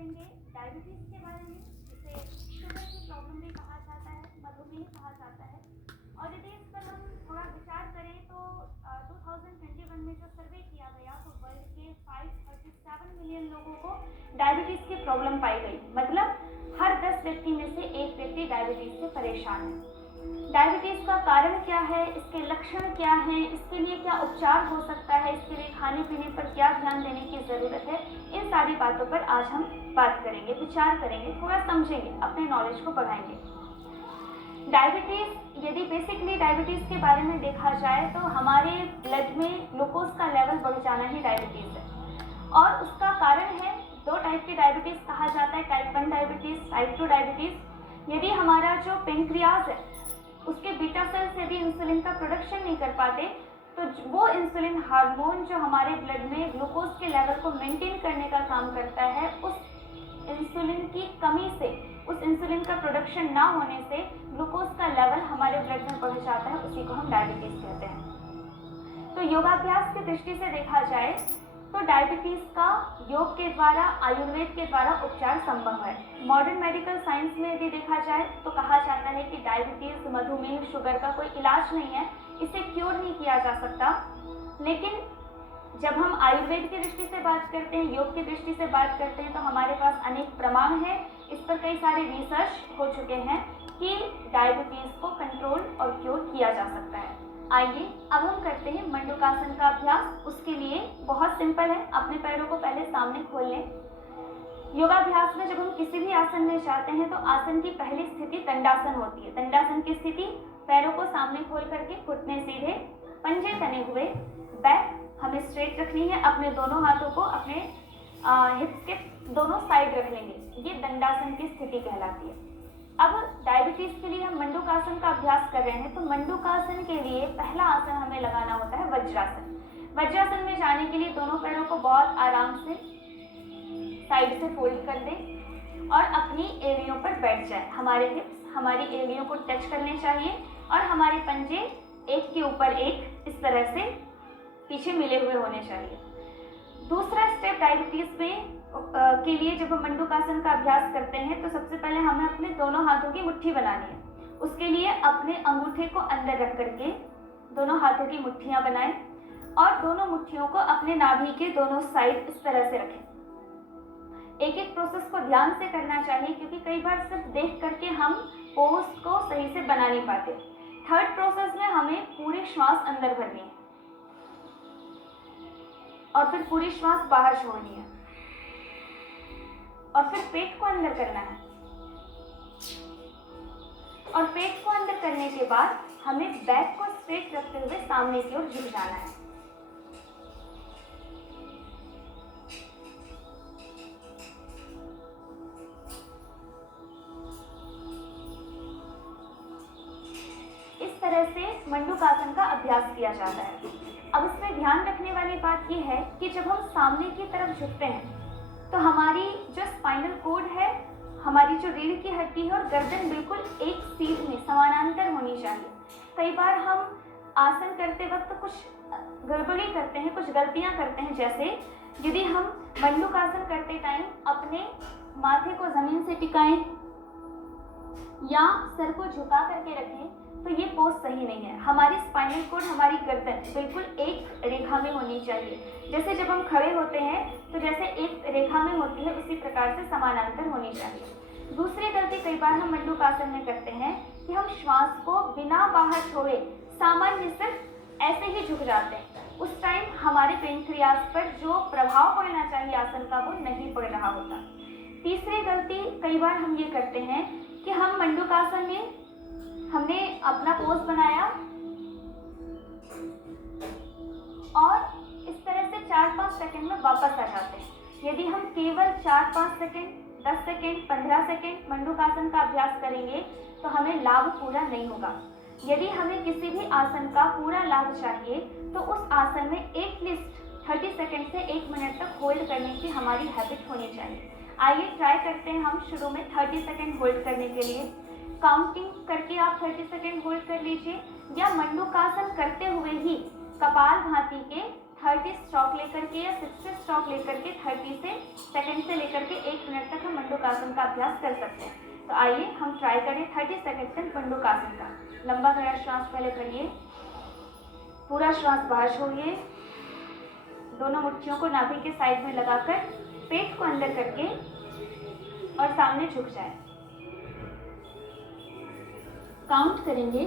करेंगे डायबिटीज़ के बारे में, जिसे शुगर की प्रॉब्लम भी कहा जाता है, मधुमेह कहा जाता है। और यदि इस पर हम थोड़ा विचार करें तो 2021 में जो सर्वे किया गया तो वर्ल्ड के 537 मिलियन लोगों को डायबिटीज़ की प्रॉब्लम पाई गई। मतलब हर 10 व्यक्ति में से एक व्यक्ति डायबिटीज़ से परेशान है। डायबिटीज़ का कारण क्या है, इसके लक्षण क्या हैं, इसके लिए क्या उपचार हो सकता है, इसके लिए खाने पीने पर क्या ध्यान देने की ज़रूरत है, इन सारी बातों पर आज हम बात करेंगे, विचार करेंगे, थोड़ा समझेंगे, अपने नॉलेज को बढ़ाएंगे। डायबिटीज़, यदि बेसिकली डायबिटीज़ के बारे में देखा जाए तो हमारे ब्लड में ग्लूकोज का लेवल बढ़ जाना ही डायबिटीज़ है। और उसका कारण है, दो टाइप की डायबिटीज़ कहा जाता है, टाइप 1 डायबिटीज़, टाइप 2 डायबिटीज़। यदि हमारा जो पेंक्रियाज है उसके बीटा सेल्स यदि इंसुलिन का प्रोडक्शन नहीं कर पाते तो वो इंसुलिन हार्मोन जो हमारे ब्लड में ग्लूकोज के लेवल को मेंटेन करने का काम करता है, उस इंसुलिन की कमी से, उस इंसुलिन का प्रोडक्शन ना होने से ग्लूकोज का लेवल हमारे ब्लड में बढ़ जाता है, उसी को हम डायबिटीज़ कहते हैं। तो योगाभ्यास की दृष्टि से देखा जाए तो डायबिटीज़ का योग के द्वारा, आयुर्वेद के द्वारा उपचार संभव है। मॉडर्न मेडिकल साइंस में यदि देखा जाए तो कहा जाता है कि डायबिटीज़, मधुमेह, शुगर का कोई इलाज नहीं है, इसे क्योर नहीं किया जा सकता। लेकिन जब हम आयुर्वेद की दृष्टि से बात करते हैं, योग की दृष्टि से बात करते हैं तो हमारे पास अनेक प्रमाण हैं, इस पर कई सारे रिसर्च हो चुके हैं कि डायबिटीज़ को कंट्रोल और क्योर किया जा सकता है। आइए अब हम करते हैं मंडूकासन का अभ्यास। उसके लिए बहुत सिंपल है, अपने पैरों को पहले सामने खोल लें। योगाभ्यास में जब हम किसी भी आसन में जाते हैं तो आसन की पहली स्थिति दंडासन होती है। दंडासन की स्थिति, पैरों को सामने खोल करके, घुटने सीधे, पंजे तने हुए, बैक हमें स्ट्रेट रखनी है। अपने दोनों हाथों को अपने हिप्स के दोनों साइड रख लेंगे, ये दंडासन की स्थिति कहलाती है। अब डायबिटीज़ के लिए हम मंडूकासन का अभ्यास कर रहे हैं तो मंडूकासन के लिए पहला आसन हमें लगाना होता है वज्रासन। वज्रासन में जाने के लिए दोनों पैरों को बहुत आराम से साइड से फोल्ड कर दें और अपनी एड़ियों पर बैठ जाए। हमारे हिप्स हमारी एड़ियों को टच करने चाहिए और हमारे पंजे एक के ऊपर एक इस तरह से पीछे मिले हुए होने चाहिए। दूसरा स्टेप डायबिटीज़ में के लिए जब हम मंडूकासन का अभ्यास करते हैं तो सबसे पहले हमें अपने दोनों हाथों की मुट्ठी बनानी है। उसके लिए अपने अंगूठे को अंदर रख करके दोनों हाथों की मुट्ठियां बनाएं और दोनों मुट्ठियों को अपने नाभि के दोनों साइड इस तरह से रखें। एक एक प्रोसेस को ध्यान से करना चाहिए क्योंकि कई बार सिर्फ देख करके हम पोज को सही से बना नहीं पाते। थर्ड प्रोसेस में हमें पूरी श्वास अंदर भरनी है और फिर पूरी श्वास बाहर छोड़नी है और फिर पेट को अंदर करना है और पेट को अंदर करने के बाद हमें बैक को स्ट्रेट रखते हुए सामने की ओर झुक जाना है। इस तरह से मंडूकासन का अभ्यास किया जाता है। अब इसमें ध्यान रखने वाली बात यह है कि जब हम सामने की तरफ झुकते हैं तो हमारी जो स्पाइनल कॉर्ड है, हमारी जो रीढ़ की हड्डी है और गर्दन बिल्कुल एक सीध में समानांतर होनी चाहिए। कई बार हम आसन करते वक्त कुछ गड़बड़ी करते हैं, कुछ गलतियां करते हैं। जैसे यदि हम मंडूकासन करते टाइम अपने माथे को जमीन से टिकाएं या सर को झुका करके रखें तो ये पोज सही नहीं है। हमारी स्पाइनल कॉर्ड, हमारी गर्दन बिल्कुल एक रेखा में होनी चाहिए। जैसे जब हम खड़े होते हैं तो जैसे एक रेखा में होती है उसी प्रकार से समानांतर होनी चाहिए। दूसरी गलती कई बार हम मंडूकासन में करते हैं कि हम श्वास को बिना बाहर छोड़े सामान्य सिर्फ ऐसे ही झुक जाते हैं। उस टाइम हमारे पेंक्रियाज पर जो प्रभाव पड़ना चाहिए आसन का वो नहीं पड़ रहा होता। तीसरी गलती कई बार हम ये करते हैं कि हम मंडूकासन में हमने अपना पोज बनाया और इस तरह से 4-5 सेकंड में वापस आ जाते हैं। यदि हम केवल 4-5 सेकंड, 10 सेकंड, 15 सेकंड मंडूकासन का अभ्यास करेंगे तो हमें लाभ पूरा नहीं होगा। यदि हमें किसी भी आसन का पूरा लाभ चाहिए तो उस आसन में एटलीस्ट 30 सेकंड से 1 मिनट तक होल्ड करने की हमारी हैबिट होनी चाहिए। आइए ट्राई करते हैं हम शुरू में 30 सेकंड होल्ड करने के लिए। काउंटिंग करके आप 30 सेकंड होल्ड कर लीजिए या मंडूकासन करते हुए ही कपालभाति के 30 स्ट्रोक लेकर के या 60 स्ट्रोक लेकर के 30 से सेकंड से लेकर के 1 मिनट तक हम मंडूकासन का अभ्यास कर सकते हैं। तो आइए हम ट्राई करें 30 सेकंड तक मंडूकासन का। लंबा गहरा श्वास पहले भरिए, पूरा श्वास बाहर छोड़िए, दोनों मुट्ठियों को नाभि के साइड में लगाकर पेट को अंदर करके और सामने झुक जाए। काउंट करेंगे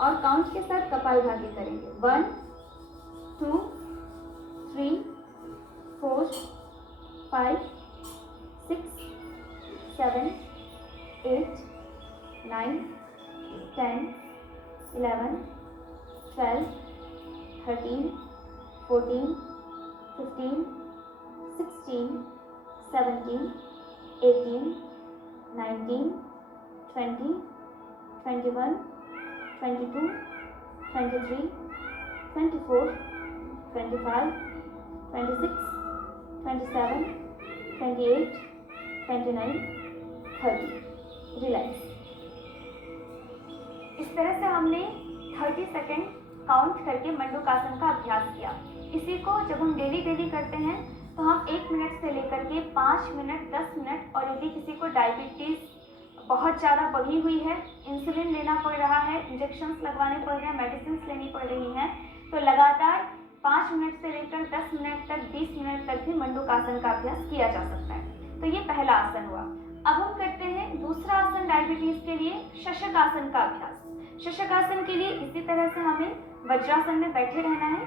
और काउंट के साथ कपालभाति करेंगे। 1 2 3 4 5 6 7 8 9 10 11 12 13 14 15 16 17 18 19 20 21 22 23 24 25 26 27 28 29 30। रिलैक्स। इस तरह से हमने 30 सेकेंड काउंट करके मंडूकासन का अभ्यास किया। इसी को जब हम डेली करते हैं तो हम 1 मिनट से लेकर के 5 मिनट, 10 मिनट, और यदि किसी को डायबिटीज़ बहुत ज़्यादा बढ़ी हुई है, इंसुलिन लेना पड़ रहा है, इंजेक्शंस लगवाने पड़ रहे हैं, मेडिसिन लेनी पड़ रही हैं, तो लगातार 5 मिनट से लेकर 10 मिनट तक, 20 मिनट तक भी मंडूकासन का अभ्यास किया जा सकता है। तो ये पहला आसन हुआ। अब हम करते हैं दूसरा आसन डायबिटीज़ के लिए, शशकासन का अभ्यास। शशकासन के लिए इसी तरह से हमें वज्रासन में बैठे रहना है।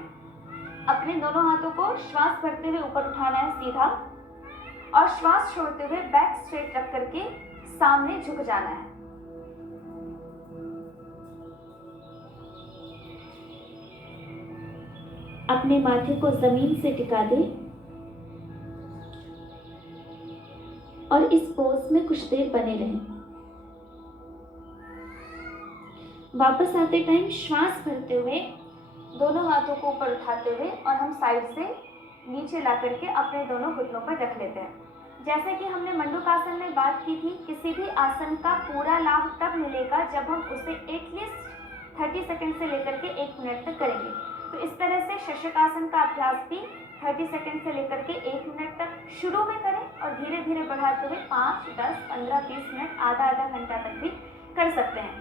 अपने दोनों हाथों को श्वास भरते हुए ऊपर उठाना है सीधा, और श्वास छोड़ते हुए बैक स्ट्रेट रख करके सामने झुक जाना है। अपने माथे को जमीन से टिका दे और इस पोज में कुछ देर बने रहें। वापस आते टाइम श्वास भरते हुए दोनों हाथों को ऊपर उठाते हुए और हम साइड से नीचे ला करके अपने दोनों घुटनों पर रख लेते हैं। जैसे कि हमने मंडूकासन में बात की थी, किसी भी आसन का पूरा लाभ तब मिलेगा जब हम उसे एटलीस्ट 30 सेकंड से लेकर के 1 मिनट तक करेंगे। तो इस तरह से शशकासन का अभ्यास भी 30 सेकंड से लेकर के 1 मिनट तक शुरू में करें और धीरे धीरे बढ़ाते हुए 5, 10, 15, 20 मिनट, आधा घंटा तक भी कर सकते हैं।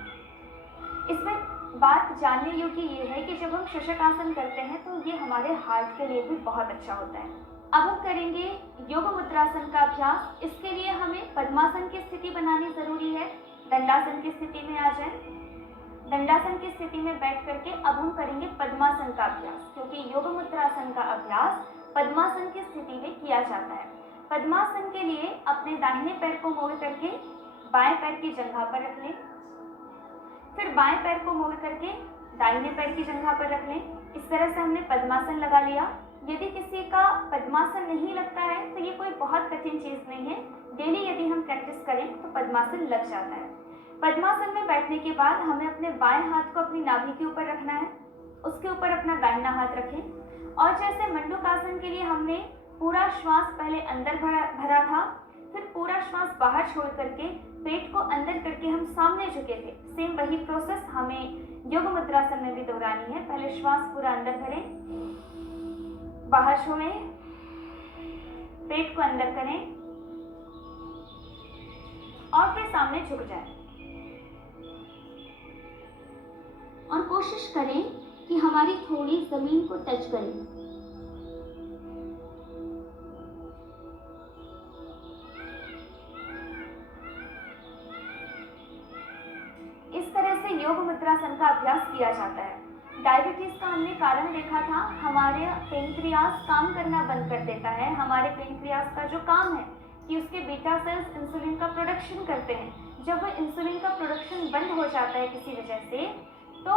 इसमें बात जानने योग्य ये है कि जब हम शशकासन करते हैं तो ये हमारे हार्ट के लिए भी बहुत अच्छा होता है। अब हम करेंगे योग मुद्रासन का अभ्यास। इसके लिए हमें पद्मासन की स्थिति बनानी जरूरी है। दंडासन की स्थिति में आ जाएं। दंडासन की स्थिति में बैठ करके अब हम करेंगे पद्मासन का अभ्यास, क्योंकि योग मुद्रासन का अभ्यास पद्मासन की स्थिति में किया जाता है। पद्मासन के लिए अपने दाहिने पैर को मोड़ करके बाएं पैर की जंघा पर रख लें, फिर बाएं पैर को मोड़ करके दाहिने पैर की जंघा पर रख लें। इस तरह से हमने पद्मासन लगा लिया। यदि किसी का पद्मासन नहीं लगता है तो ये कोई बहुत कठिन चीज़ नहीं है। डेली यदि हम प्रैक्टिस करें तो पद्मासन लग जाता है। पद्मासन में बैठने के बाद हमें अपने बाएं हाथ को अपनी नाभि के ऊपर रखना है, उसके ऊपर अपना दाहिना हाथ रखें। और जैसे मंडूकासन के लिए हमने पूरा श्वास पहले अंदर भरा था, फिर पूरा श्वास बाहर छोड़ करके पेट को अंदर करके हम सामने झुके थे, सेम वही प्रोसेस हमें योग मुद्रासन में भी दोहरानी है। पहले श्वास पूरा अंदर भरें, बाहर छोड़ें, पेट को अंदर करें और फिर सामने झुक जाएं। और कोशिश करें कि हमारी थोड़ी जमीन को टच करें। इस तरह से योग मुद्रासन का अभ्यास किया जाता है। डायबिटीज का हमने कारण देखा था, हमारे पेनक्रियास काम करना बंद कर देता है। हमारे पेनक्रियास का जो काम है कि उसके बीटा सेल्स इंसुलिन का प्रोडक्शन करते हैं। जब वो इंसुलिन का प्रोडक्शन बंद हो जाता है किसी वजह से, तो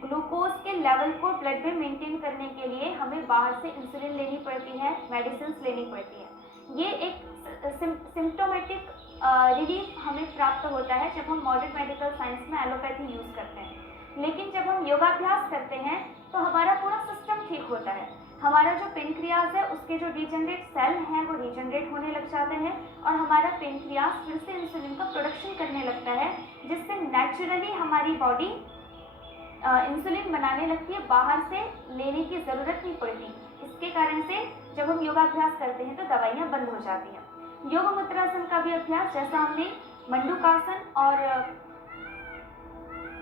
ग्लूकोज के लेवल को ब्लड में मेंटेन करने के लिए हमें बाहर से इंसुलिन लेनी पड़ती है, मेडिसिन लेनी पड़ती है। ये एक सिम्प्टोमेटिक रिलीफ हमें प्राप्त होता है जब हम मॉडर्न मेडिकल साइंस में एलोपैथी यूज़ करते हैं। लेकिन जब हम योगाभ्यास करते हैं तो हमारा पूरा सिस्टम ठीक होता है। हमारा जो पेनक्रियास है उसके जो डिजेनरेट सेल हैं वो डिजेनरेट होने लग जाते हैं और हमारा पेनक्रियास फिर से इंसुलिन का प्रोडक्शन करने लगता है, जिससे नेचुरली हमारी बॉडी इंसुलिन बनाने लगती है, बाहर से लेने की ज़रूरत नहीं पड़ती। इसके कारण से जब हम योगाभ्यास करते हैं तो दवाइयाँ बंद हो जाती हैं। योग मुद्रासन का भी अभ्यास, जैसा हमने मंडूकासन और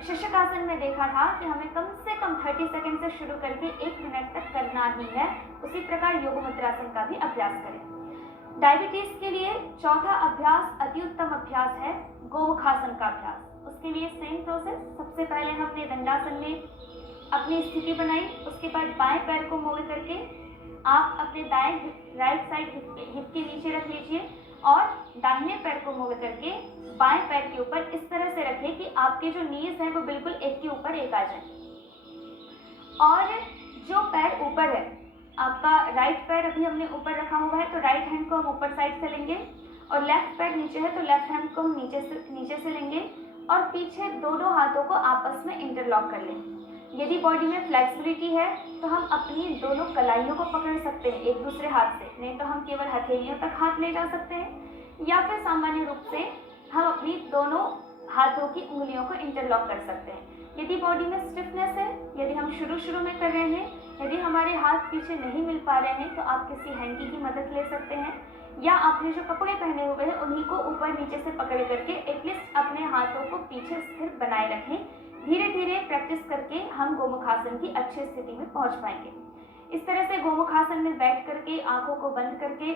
शशकासन में देखा था कि हमें कम से कम 30 सेकंड से शुरू करके 1 मिनट तक करना ही है, उसी प्रकार योग मुद्रासन का भी अभ्यास करें। डायबिटीज के लिए चौथा अभ्यास अति उत्तम अभ्यास है गोमुखासन का अभ्यास। उसके लिए सेम प्रोसेस, सबसे पहले हमने दंडासन में अपनी स्थिति बनाई, उसके बाद बाएं पैर को मोड़ करके आप अपने दाएं राइट साइड हिप के नीचे रख लीजिए और दाहिने पैर को मोड़ करके बाएं पैर के ऊपर इस तरह से रखें कि आपके जो नीज हैं वो बिल्कुल एक के ऊपर एक आ जाए। और जो पैर ऊपर है, आपका राइट पैर अभी हमने ऊपर रखा हुआ है तो राइट हैंड को हम ऊपर साइड से लेंगे, और लेफ्ट पैर नीचे है तो लेफ्ट हैंड को हम नीचे से लेंगे और पीछे दोनों हाथों को आपस में इंटरलॉक कर लें। यदि बॉडी में फ्लेक्सिबिलिटी है तो हम अपनी दोनों कलाइयों को पकड़ सकते हैं एक दूसरे हाथ से, नहीं तो हम केवल हथेलियों तक हाथ ले जा सकते हैं, या फिर सामान्य रूप से हम अपनी दोनों हाथों की उंगलियों को इंटरलॉक कर सकते हैं। यदि बॉडी में स्टिफनेस है, यदि हम शुरू में कर रहे हैं, यदि हमारे हाथ पीछे नहीं मिल पा रहे हैं तो आप किसी हैंकी की मदद ले सकते हैं, या आपने जो कपड़े पहने हुए हैं उन्हीं को ऊपर नीचे से पकड़ करके एटलीस्ट अपने हाथों को पीछे स्थिर बनाए रखें। धीरे धीरे प्रैक्टिस करके हम गोमुखासन की अच्छी स्थिति में पहुंच पाएंगे। इस तरह से गोमुखासन में बैठ करके आंखों को बंद करके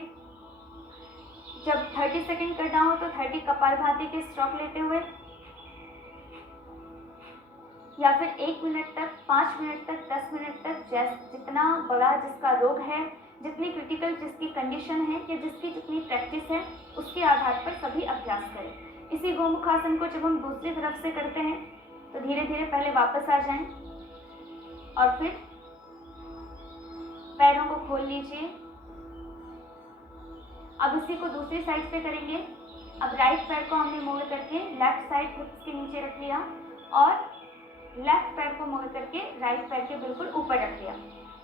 जब 30 सेकंड करना हो तो 30 कपालभाति के स्ट्रोक लेते हुए, या फिर 1 मिनट तक, 5 मिनट तक, 10 मिनट तक, जितना बड़ा जिसका रोग है, जितनी क्रिटिकल जिसकी कंडीशन है या जिसकी जितनी प्रैक्टिस है उसके आधार पर सभी अभ्यास करें। इसी गोमुखासन को जब हम दूसरी तरफ से करते हैं तो धीरे धीरे पहले वापस आ जाएं और फिर पैरों को खोल लीजिए। अब इसी को दूसरी साइड से करेंगे। अब राइट पैर को हमने मोड़ करके लेफ्ट साइड हिप्स के नीचे रख लिया और लेफ्ट पैर को मोड़ करके राइट पैर के बिल्कुल ऊपर रख लिया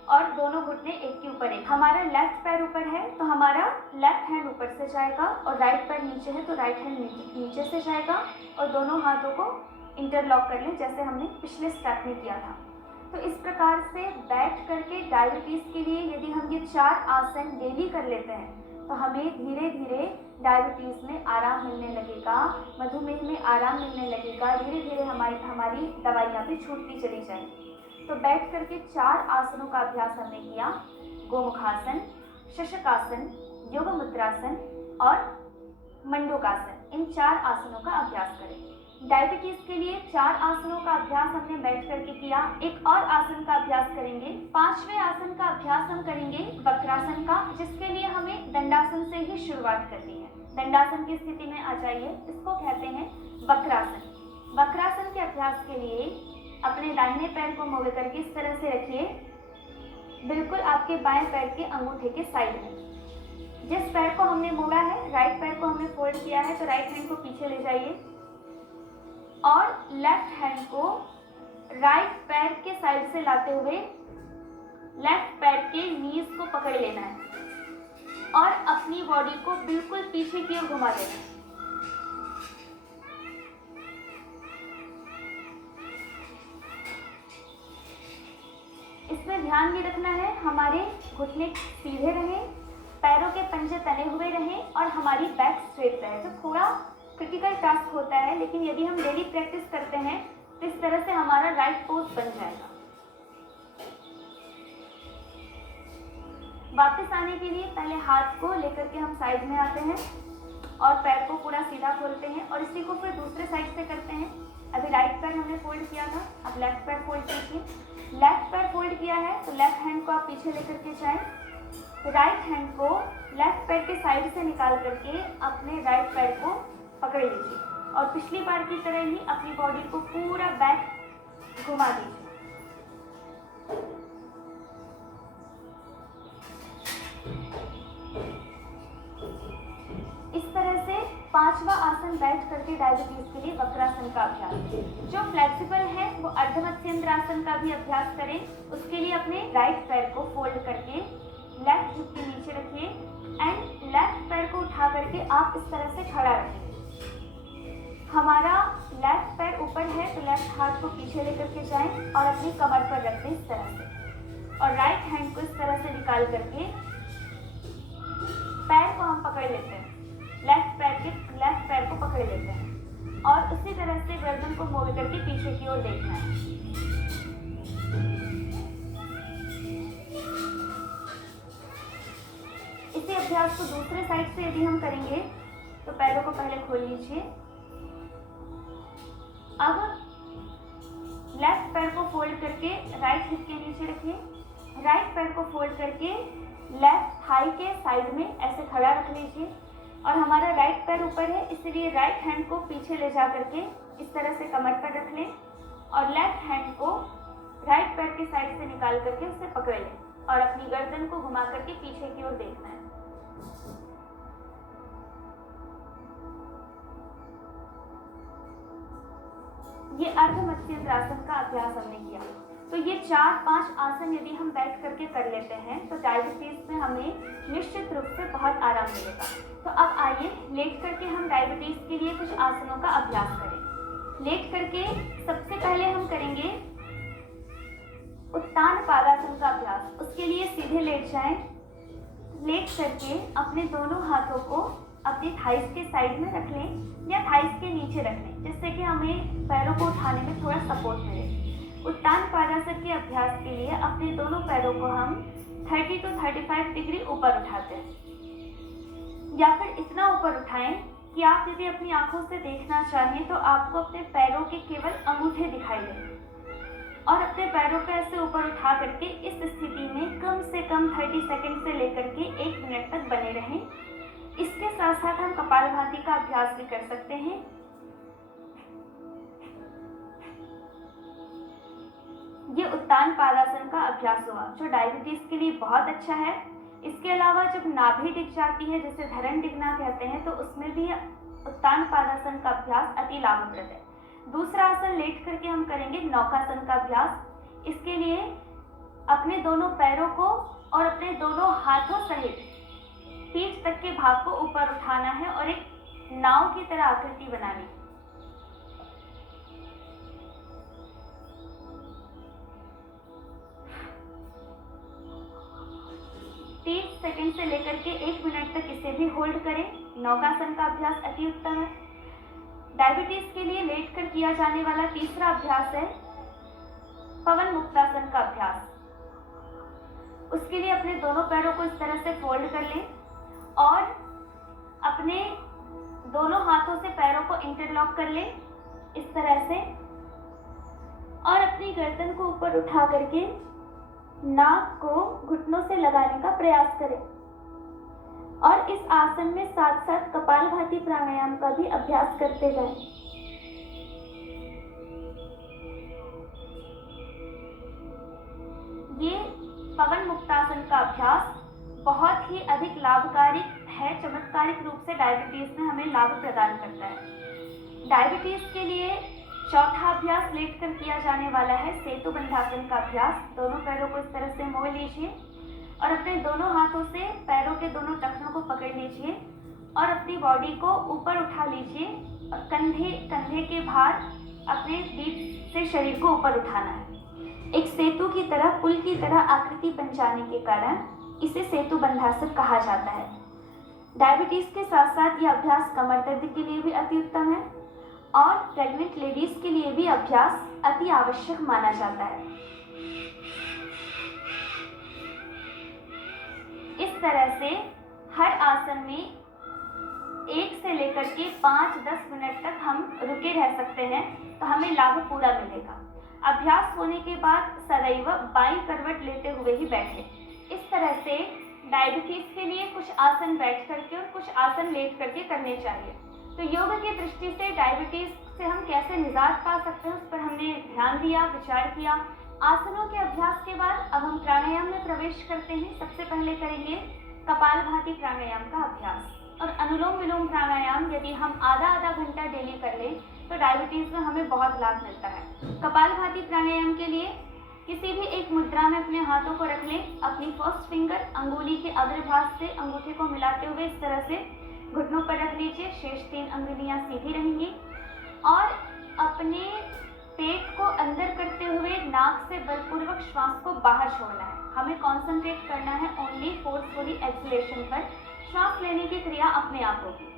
और दोनों घुटने एक के ऊपर एक। हमारा लेफ्ट पैर ऊपर है तो हमारा लेफ्ट हैंड ऊपर से जाएगा और राइट पैर नीचे है तो राइट हैंड नीचे से जाएगा और दोनों हाथों को इंटरलॉक कर लें जैसे हमने पिछले स्टेप में किया था। तो इस प्रकार से बैठ करके डायबिटीज़ के लिए यदि हम ये 4 आसन डेली कर लेते हैं तो हमें धीरे धीरे डायबिटीज़ में आराम मिलने लगेगा, मधुमेह में आराम मिलने लगेगा, धीरे धीरे हमारी दवाइयाँ भी छूटती चली जाएंगी। तो बैठ करके 4 आसनों का अभ्यास हमने किया, गोमुखासन, शशकासन, योग मुद्रासन और मंडूकासन। इन 4 आसनों का अभ्यास करें। डायबिटीज के लिए 4 आसनों का अभ्यास हमने बैठ करके किया। एक और आसन का अभ्यास करेंगे। 5वें आसन का अभ्यास हम करेंगे वक्रासन का, जिसके लिए हमें दंडासन से ही शुरुआत करनी है। दंडासन की स्थिति में आ जाइए, इसको कहते हैं वक्रासन। वक्रासन के अभ्यास के लिए अपने दाहिने पैर को मोड़ करके इस तरह से रखिए, बिल्कुल आपके बाएं पैर के अंगूठे के साइड में। जिस पैर को हमने मोड़ा है, राइट पैर को हमने फोल्ड किया है, तो राइट हैंड को पीछे ले जाइए और लेफ्ट हैंड को राइट पैर के साइड से लाते हुए लेफ्ट पैर के नीज को पकड़ लेना है और अपनी बॉडी को बिल्कुल पीछे की ओर घुमा देना है। इसमें ध्यान भी रखना है हमारे घुटने सीधे रहें, पैरों के पंजे तने हुए रहें और हमारी बैक स्ट्रेट रहे। तो थोड़ा क्रिटिकल टास्क होता है, लेकिन यदि हम डेली प्रैक्टिस करते हैं तो इस तरह से हमारा राइट पोज बन जाएगा। वापस आने के लिए पहले हाथ को लेकर के हम साइड में आते हैं और पैर को पूरा सीधा खोलते हैं और इसी को फिर दूसरे साइड से करते हैं। अभी राइट पैर हमने फोल्ड किया था, अब लेफ्ट पैर फोल्ड कीजिए। लेफ्ट पैर फोल्ड किया है तो लेफ्ट हैंड को आप पीछे लेकर के जाएं, राइट हैंड को लेफ्ट पैर के साइड से निकाल करके अपने राइट पैर को पकड़ लीजिए और पिछली बार की तरह ही अपनी बॉडी को पूरा बैक घुमा दीजिए। इस तरह से 5वां आसन बैठ करके डायबिटीज के लिए वक्रासन का अभ्यास। जो फ्लेक्सिबल है वो अर्धमत्स्येंद्रासन का भी अभ्यास करें। उसके लिए अपने राइट पैर को फोल्ड करके लेफ्ट हिप के नीचे रखिए एंड लेफ्ट पैर को उठा करके आप इस तरह से खड़ा रखिए। हमारा लेफ्ट पैर ऊपर है तो लेफ्ट हाथ को पीछे लेकर के जाएं और अपनी कमर पर रख दें इस तरह से, और राइट हैंड को इस तरह से निकाल करके पैर को हम पकड़ लेते हैं, लेफ्ट पैर को पकड़ लेते हैं और उसी तरह से गर्दन को मोड़ करके पीछे की ओर देखना है। इसी अभ्यास को दूसरे साइड से यदि हम करेंगे तो पैरों को पहले खोल लीजिए। अब लेफ्ट पैर को फोल्ड करके राइट हिप के नीचे रखिए, राइट पैर को फोल्ड करके लेफ्ट थाई के साइड में ऐसे खड़ा रख लीजिए, और हमारा राइट पैर ऊपर है इसलिए राइट हैंड को पीछे ले जा करके इस तरह से कमर पर रख लें और लेफ्ट हैंड को राइट पैर के साइड से निकाल करके उसे पकड़ लें और अपनी गर्दन को घुमा करके पीछे की ओर देखना है। ये अर्ध मत्स्येंद्रासन का अभ्यास हमने किया। तो ये 4-5 आसन यदि हम बैठ करके कर लेते हैं तो डायबिटीज में हमें निश्चित रूप से बहुत आराम मिलेगा। तो अब आइए लेट करके हम डायबिटीज के लिए कुछ आसनों का अभ्यास करें। लेट करके सबसे पहले हम करेंगे उत्तान पादासन का अभ्यास। उसके लिए सीधे लेट जाएं, लेट करके अपने दोनों हाथों को अपनी थाइस के साइड में रख लें या थाइस के नीचे रख लें, जिससे कि हमें पैरों को उठाने में थोड़ा सपोर्ट मिले। उत्तान पादासन के अभ्यास के लिए अपने दोनों पैरों को हम 30 to 35 डिग्री ऊपर उठाते हैं, या फिर इतना ऊपर उठाएं कि आप यदि अपनी आंखों से देखना चाहें तो आपको अपने पैरों के केवल अंगूठे दिखाई दें, और अपने पैरों को ऐसे ऊपर उठा करके इस स्थिति में कम से कम 30 सेकंड से लेकर के 1 मिनट तक बने रहें। इसके साथ साथ हम कपालभाति का अभ्यास भी कर सकते हैं। ये उत्तान पादासन का अभ्यास हुआ जो डायबिटीज के लिए बहुत अच्छा है। इसके अलावा जब नाभि दिख जाती है, जिसे धरण दिखना कहते हैं, तो उसमें भी उत्तान पादासन का अभ्यास अति लाभप्रद है। दूसरा आसन लेट करके हम करेंगे नौकासन का अभ्यास। इसके लिए अपने दोनों पैरों को और अपने दोनों हाथों सहित पीठ तक के भाग को ऊपर उठाना है और एक नाव की तरह आकृति बनानी। 30 सेकंड से लेकर के 1 मिनट तक इसे भी होल्ड करें। नौकासन का अभ्यास अति उत्तम है। डायबिटीज के लिए लेट कर किया जाने वाला तीसरा अभ्यास है पवन मुक्तासन का अभ्यास। उसके लिए अपने दोनों पैरों को इस तरह से फोल्ड कर लें और अपने दोनों हाथों से पैरों को इंटरलॉक कर लें इस तरह से, और अपनी गर्दन को ऊपर उठा करके नाक को घुटनों से लगाने का प्रयास करें। और इस आसन में साथ साथ कपालभाति प्राणायाम का भी अभ्यास करते जाएं। ये पवन मुक्तासन का अभ्यास बहुत ही अधिक लाभकारी है, चमत्कारिक रूप से डायबिटीज में हमें लाभ प्रदान करता है। डायबिटीज के लिए चौथा अभ्यास लेट कर किया जाने वाला है सेतु बंधासन का अभ्यास। दोनों पैरों को इस तरह से मोड़ लीजिए और अपने दोनों हाथों से पैरों के दोनों टखनों को पकड़ लीजिए और अपनी बॉडी को ऊपर उठा लीजिए और कंधे के भार अपने पीठ से शरीर को ऊपर उठाना है। एक सेतु की तरह, पुल की तरह आकृति बन जाने के कारण इसे सेतु बंधासन कहा जाता है। डायबिटीज के साथ साथ यह अभ्यास कमर दर्द के लिए भी अति उत्तम है और प्रेग्नेंट लेडीज के लिए भी अभ्यास अति आवश्यक माना जाता है। इस तरह से हर आसन में 1 से लेकर के 5-10 मिनट तक हम रुके रह सकते हैं तो हमें लाभ पूरा मिलेगा। अभ्यास होने के बाद सदैव बाईं करवट लेते हुए ही बैठें। इस तरह से डायबिटीज के लिए कुछ आसन बैठ करके और कुछ आसन लेट करके करने चाहिए। तो योग की दृष्टि से डायबिटीज से हम कैसे निजात पा सकते हैं उस पर हमने ध्यान दिया, विचार किया। आसनों के अभ्यास के बाद अब हम प्राणायाम में प्रवेश करते हैं। सबसे पहले करेंगे कपालभाति प्राणायाम का अभ्यास और अनुलोम विलोम प्राणायाम। यदि हम आधा घंटा डेली कर लें तो डायबिटीज में हमें बहुत लाभ मिलता है। कपालभाति प्राणायाम के लिए किसी भी एक मुद्रा में अपने हाथों को रख लें। अपनी फर्स्ट फिंगर अंगुली के अग्रभाग से अंगूठे को मिलाते हुए इस तरह से घुटनों पर रख लीजिए। शेष 3 अंगुलियां सीधी रहेंगी। और अपने पेट को अंदर करते हुए नाक से बलपूर्वक श्वास को बाहर छोड़ना है। हमें कॉन्सेंट्रेट करना है ओनली फोर्सफुली एक्सलेशन पर। श्वास लेने की क्रिया अपने आप होगी।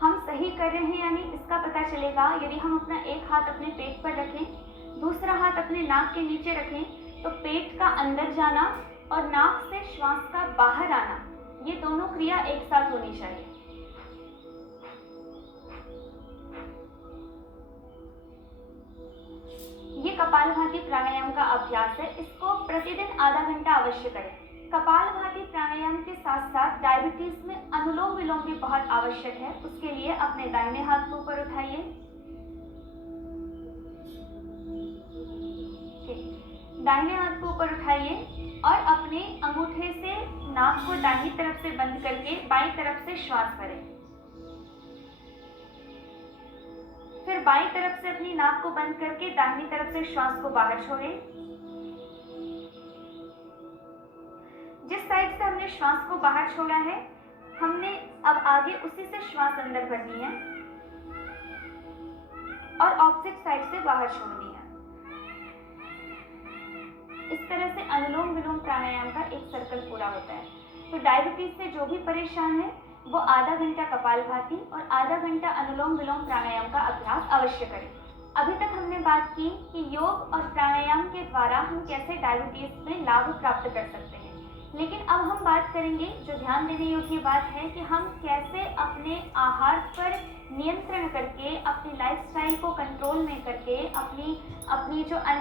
हम सही कर रहे हैं यानी इसका पता चलेगा यदि हम अपना एक हाथ अपने पेट पर रखें, दूसरा हाथ अपने नाक के नीचे रखें, तो पेट का अंदर जाना और नाक से श्वास का बाहर आना, ये दोनों क्रिया एक साथ होनी चाहिए। ये कपालभाति प्राणायाम का अभ्यास है। इसको प्रतिदिन आधा घंटा अवश्य करें। कपालभाति प्राणायाम के साथ साथ डायबिटीज में अनुलोम विलोम भी बहुत आवश्यक है। उसके लिए अपने दाहिने हाथ को ऊपर उठाइए, दाहिने हाथ को ऊपर उठाइए और अपने अंगूठे से नाक को दाहिनी तरफ से बंद करके बाईं तरफ से श्वास भरें। फिर बाईं तरफ से अपनी नाक को बंद करके दाहिनी तरफ से श्वास को बाहर छोड़ें। जिस साइड से हमने श्वास को बाहर छोड़ा है, हमने अब आगे उसी से श्वास अंदर भरनी है और ऑपोजिट साइड से बाहर छोड़नी है। इस तरह से अनुलोम विलोम प्राणायाम का एक सर्कल पूरा होता है। तो डायबिटीज से जो भी परेशान है वो आधा घंटा कपालभाति और आधा घंटा अनुलोम विलोम प्राणायाम का अभ्यास अवश्य करें। अभी तक हमने बात की कि योग और प्राणायाम के द्वारा हम कैसे डायबिटीज में लाभ प्राप्त कर सकते हैं, लेकिन अब हम बात करेंगे जो ध्यान देने योग्य बात है कि हम कैसे अपने आहार पर नियंत्रण करके, अपनी लाइफस्टाइल को कंट्रोल में करके, अपनी जो